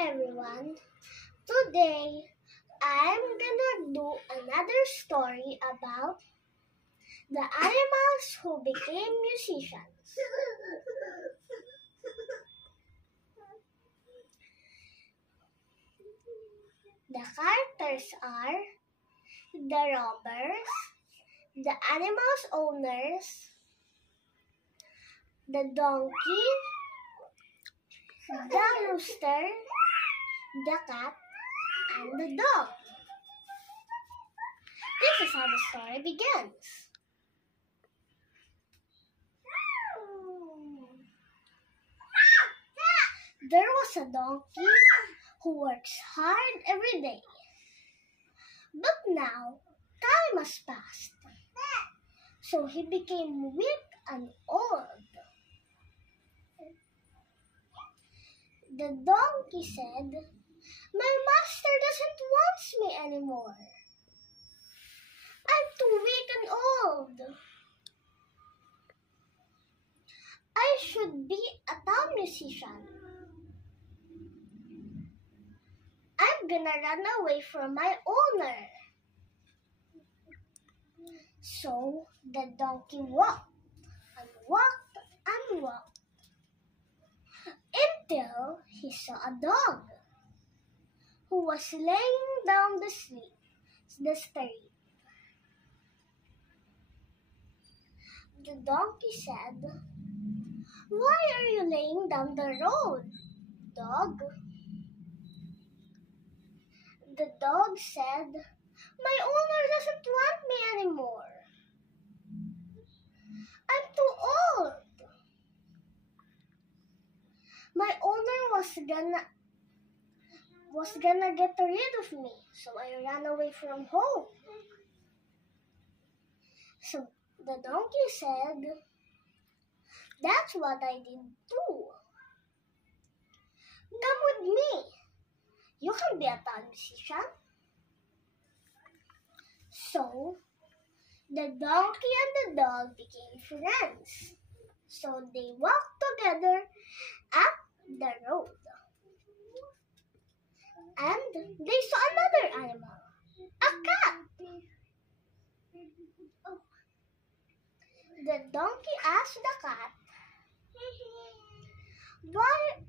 everyone. Today I'm gonna do another story about the animals who became musicians. The characters are the robbers, the animals' owners, the donkey, the rooster, the cat, and the dog. This is how the story begins. There was a donkey who works hard every day. But now, time has passed. So he became weak and old. The donkey said, "My master doesn't want me anymore. I'm too weak and old. I should be a town musician. I'm gonna run away from my owner." So the donkey walked and walked and walked until he saw a dog who was laying down the street. The donkey said, "Why are you laying down the road, dog?" The dog said, "My owner doesn't want me anymore. I'm too old. My owner was gonna get rid of me, so I ran away from home." So the donkey said, "That's what I did too. Come with me. You can be a town musician." So the donkey and the dog became friends. So they walked together up the road. And they saw another animal, a cat. The donkey asked the cat,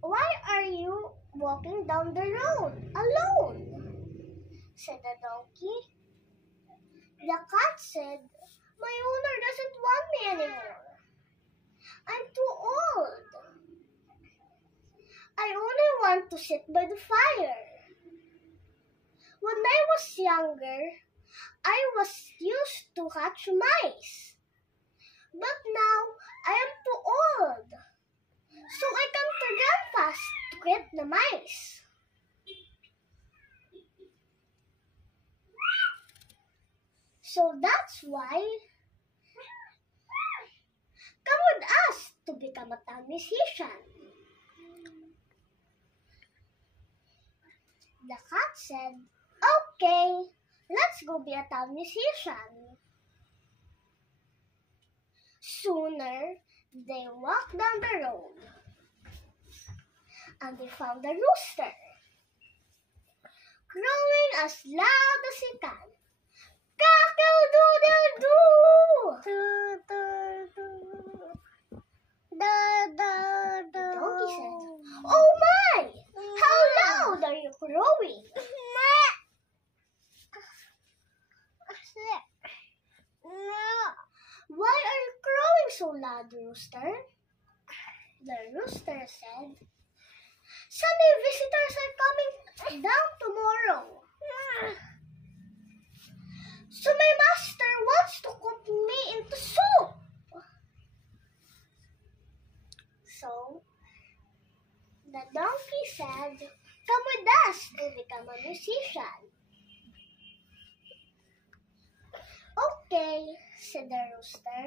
Why are you walking down the road alone?" said the donkey. The cat said, "My owner doesn't want me anymore. I'm too old. I only want to sit by the fire. When I was younger, I was used to catch mice. But now I am too old, so I can't run fast to get the mice. So that's why come with us to become a town musician." The cat said, "Okay, let's go be a town musician." Sooner, they walked down the road and they found the rooster, crowing as loud as he can. "Cock-a-doodle-doo!" The donkey said, "Oh my! How loud are you crowing?" "Why are you crowing so loud, rooster?" The rooster said, "Sunday visitors are coming down tomorrow. So my master wants to cook me into soup." So the donkey said, "Come with us to become a musician." "Okay," said the rooster.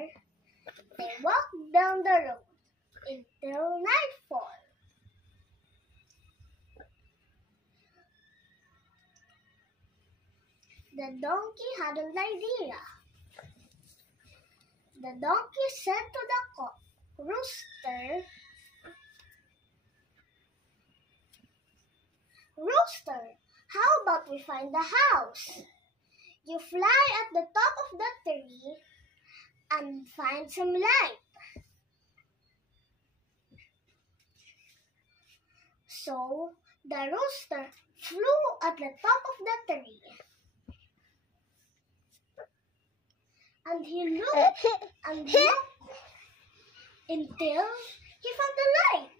They walked down the road until nightfall. The donkey had an idea. The donkey said to the rooster, Rooster, how about we find the house? You fly at the top of the tree and find some light. So the rooster flew at the top of the tree. And he looked and looked until he found the light.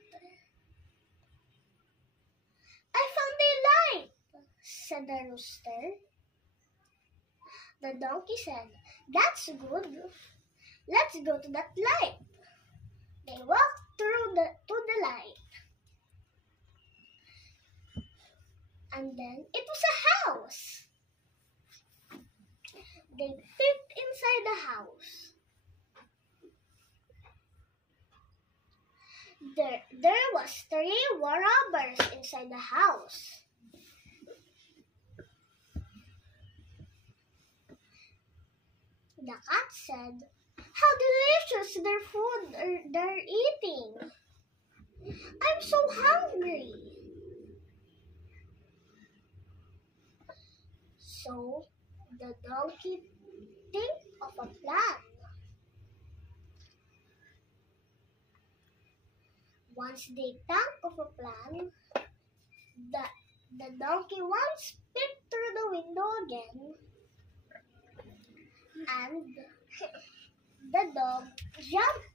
I found the light, said the rooster. The donkey said, that's good. Let's go to that light. They walked to the light. And then it was a house. They peeked inside the house. There was 3 robbers inside the house. The cat said, how delicious their food they're eating. I'm so hungry. So the donkey think of a plan. Once they think of a plan, the donkey once peeked through the window again, and the dog jumped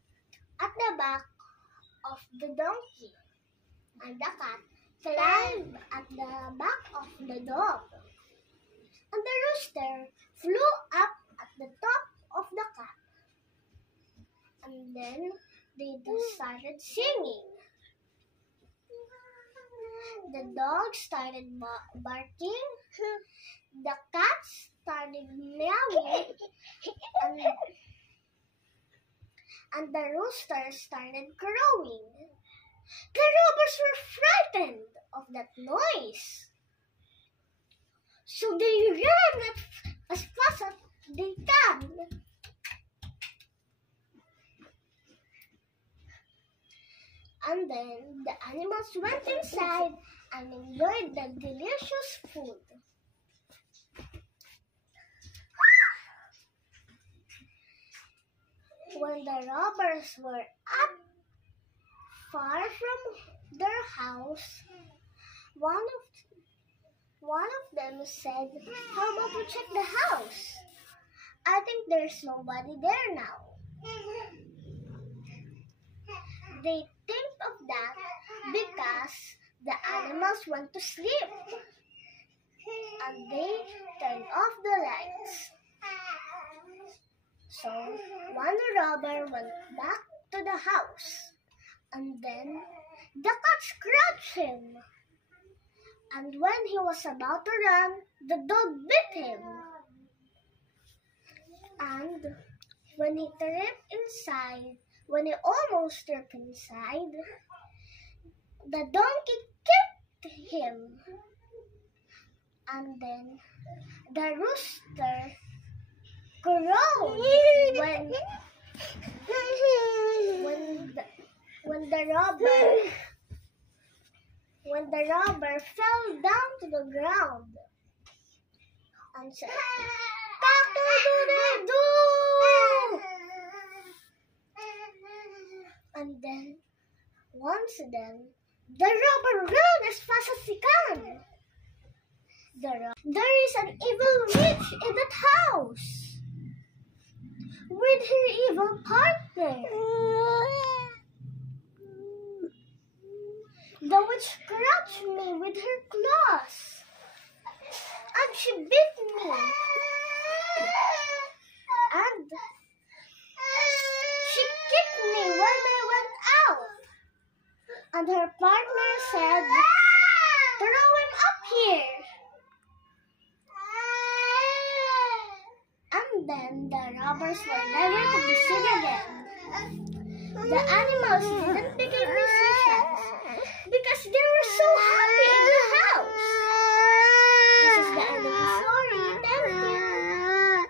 at the back of the donkey, and the cat climbed at the back of the dog, and the rooster flew up at the top of the cat. And then they started singing. The dog started barking, the cat started meowing, and the rooster started crowing. The robbers were frightened of that noise, so they ran as fast as they can. And then the animals went inside and enjoyed the delicious food. When the robbers were up far from their house, one of them said, how about we check the house? I think there's nobody there now. They think of that because the animals went to sleep and they turned off the lights. So one robber went back to the house, and then the cat scratched him. And when he was about to run, the dog bit him. And when he almost tripped inside, the donkey kicked him. And then the rooster crowed when the robber fell down to the ground and said, "Cock-a-doodle-doo!" And then, the robber ran as fast as he can. There is an evil witch in that house with her evil partner. The witch scratched me with her claws, and she bit me, and she kicked me when I went out. And her partner said, "Throw him up here." And then the robbers were never to be seen again. The animals didn't become musicians because they were so happy in the house. This is the end of the story.